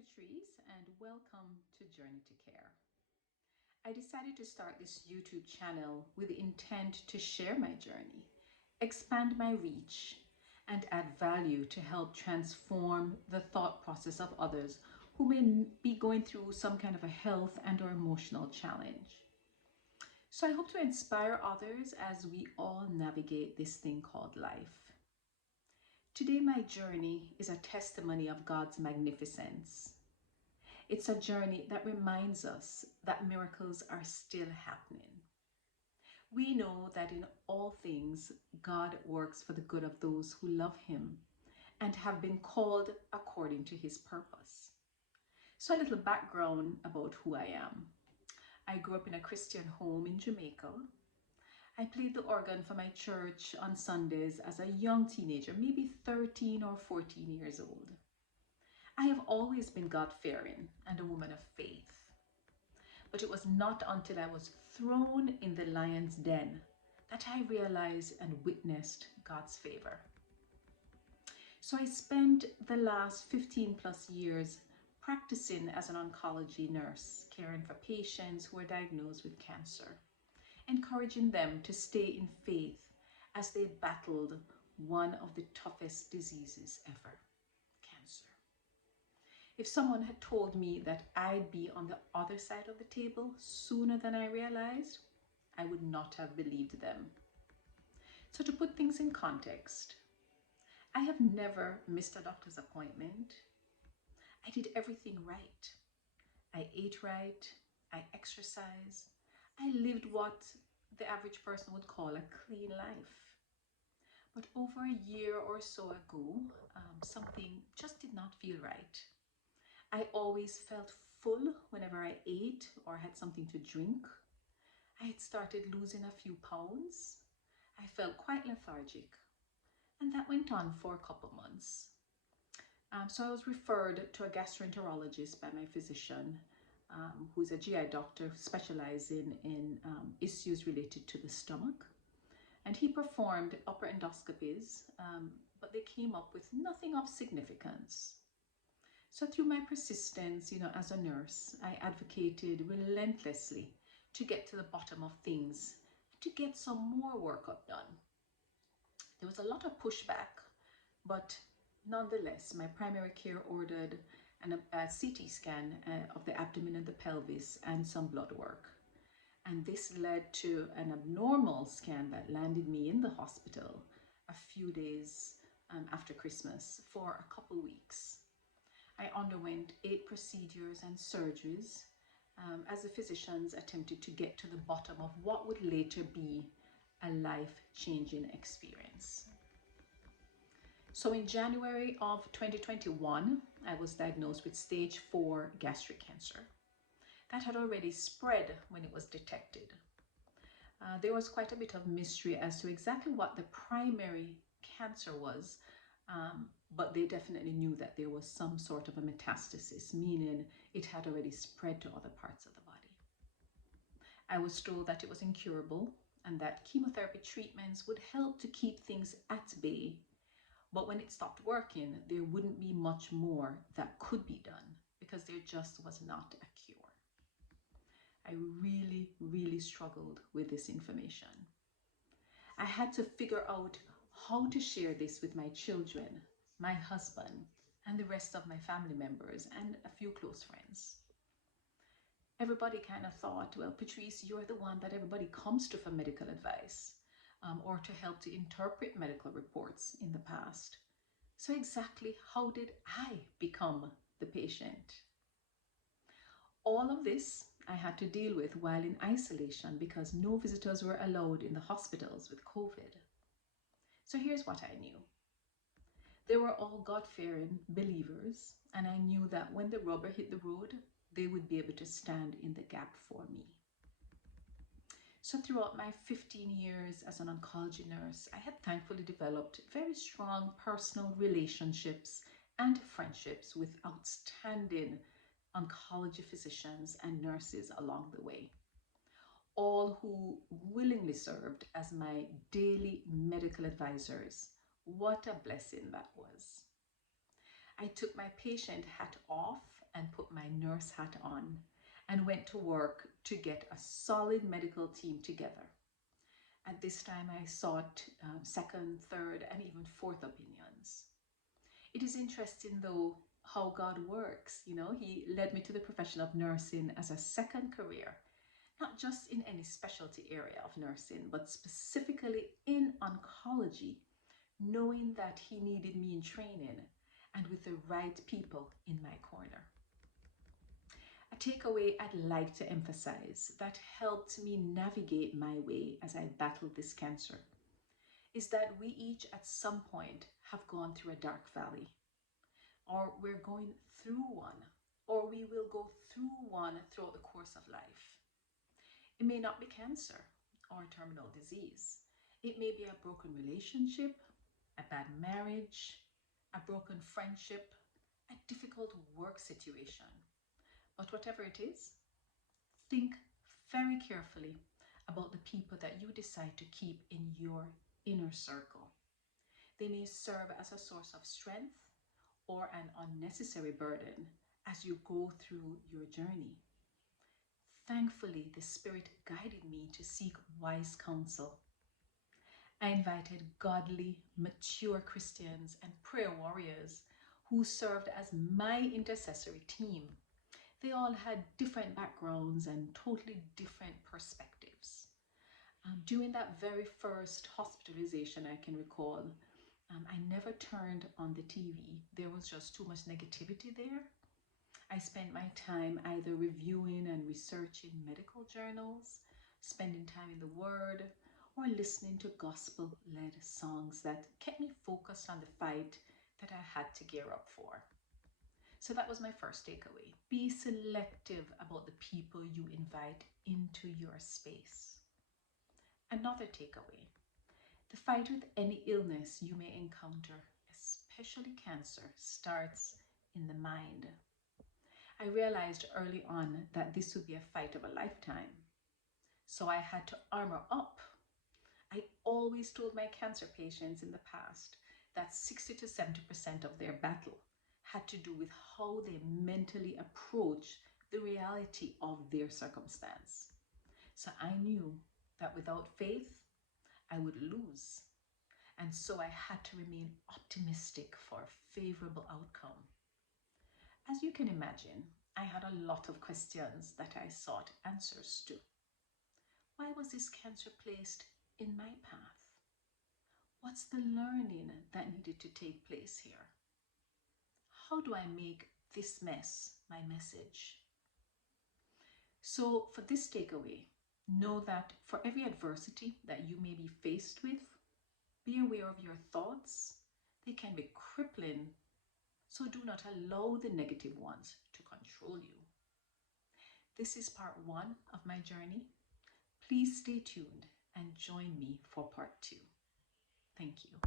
Patrice, and welcome to Journey to Care. I decided to start this YouTube channel with the intent to share my journey, expand my reach, and add value to help transform the thought process of others who may be going through some kind of a health and or emotional challenge. So I hope to inspire others as we all navigate this thing called life. Today, my journey is a testimony of God's magnificence. It's a journey that reminds us that miracles are still happening. We know that in all things, God works for the good of those who love Him and have been called according to His purpose. So a little background about who I am. I grew up in a Christian home in Jamaica. I played the organ for my church on Sundays as a young teenager, maybe 13 or 14 years old. I have always been God-fearing and a woman of faith. But it was not until I was thrown in the lion's den that I realized and witnessed God's favor. So I spent the last 15 plus years practicing as an oncology nurse, caring for patients who were diagnosed with cancer, encouraging them to stay in faith as they battled one of the toughest diseases ever, cancer. If someone had told me that I'd be on the other side of the table sooner than I realized, I would not have believed them. So to put things in context, I have never missed a doctor's appointment. I did everything right. I ate right, I exercised, I lived what the average person would call a clean life. But over a year or so ago, something just did not feel right. I always felt full whenever I ate or had something to drink. I had started losing a few pounds. I felt quite lethargic, and that went on for a couple months. So I was referred to a gastroenterologist by my physician, who's a GI doctor specializing in issues related to the stomach. And he performed upper endoscopies, but they came up with nothing of significance. So through my persistence, as a nurse, I advocated relentlessly to get to the bottom of things, to get some more workup done. There was a lot of pushback, but nonetheless, my primary care ordered a CT scan of the abdomen and the pelvis and some blood work. And this led to an abnormal scan that landed me in the hospital a few days after Christmas for a couple weeks. I underwent 8 procedures and surgeries as the physicians attempted to get to the bottom of what would later be a life-changing experience. So in January of 2021, I was diagnosed with stage 4 gastric cancer. That had already spread when it was detected. There was quite a bit of mystery as to exactly what the primary cancer was, but they definitely knew that there was some sort of a metastasis, meaning it had already spread to other parts of the body. I was told that it was incurable and that chemotherapy treatments would help to keep things at bay, but when it stopped working, there wouldn't be much more that could be done because there just was not a cure. I really, really struggled with this information. I had to figure out how to share this with my children, my husband, and the rest of my family members and a few close friends. Everybody kind of thought, well, Patrice, you're the one that everybody comes to for medical advice or to help to interpret medical reports in the past. So exactly how did I become the patient? All of this I had to deal with while in isolation because no visitors were allowed in the hospitals with COVID. So here's what I knew. They were all God-fearing believers, and I knew that when the rubber hit the road, they would be able to stand in the gap for me. So throughout my 15 years as an oncology nurse, I had thankfully developed very strong personal relationships and friendships with outstanding oncology physicians and nurses along the way, all who willingly served as my daily medical advisors. What a blessing that was. I took my patient hat off and put my nurse hat on and went to work to get a solid medical team together. At this time, I sought second, third, and even fourth opinions. It is interesting, though, how God works. You know, He led me to the profession of nursing as a second career, not just in any specialty area of nursing, but specifically in oncology, knowing that He needed me in training and with the right people in my corner. A takeaway I'd like to emphasize that helped me navigate my way as I battled this cancer is that we each at some point have gone through a dark valley, or we're going through one, or we will go through one throughout the course of life. It may not be cancer or terminal disease. It may be a broken relationship, a bad marriage, a broken friendship, a difficult work situation. But whatever it is, think very carefully about the people that you decide to keep in your inner circle. They may serve as a source of strength or an unnecessary burden as you go through your journey. Thankfully, the Spirit guided me to seek wise counsel. I invited godly, mature Christians and prayer warriors who served as my intercessory team. They all had different backgrounds and totally different perspectives. During that very first hospitalization, I can recall, I never turned on the TV. There was just too much negativity there. I spent my time either reviewing and researching medical journals, spending time in the Word, or listening to gospel-led songs that kept me focused on the fight that I had to gear up for. So that was my first takeaway. Be selective about the people you invite into your space. Another takeaway: the fight with any illness you may encounter, especially cancer, starts in the mind. I realized early on that this would be a fight of a lifetime, so I had to armor up. I always told my cancer patients in the past that 60 to 70% of their battle had to do with how they mentally approach the reality of their circumstance. So I knew that without faith, I would lose. And so I had to remain optimistic for a favorable outcome. As you can imagine, I had a lot of questions that I sought answers to. Why was this cancer placed in my path? What's the learning that needed to take place here? How do I make this mess my message? So for this takeaway, know that for every adversity that you may be faced with, be aware of your thoughts. They can be crippling, so do not allow the negative ones to control you. This is part 1 of my journey. Please stay tuned and join me for part 2. Thank you.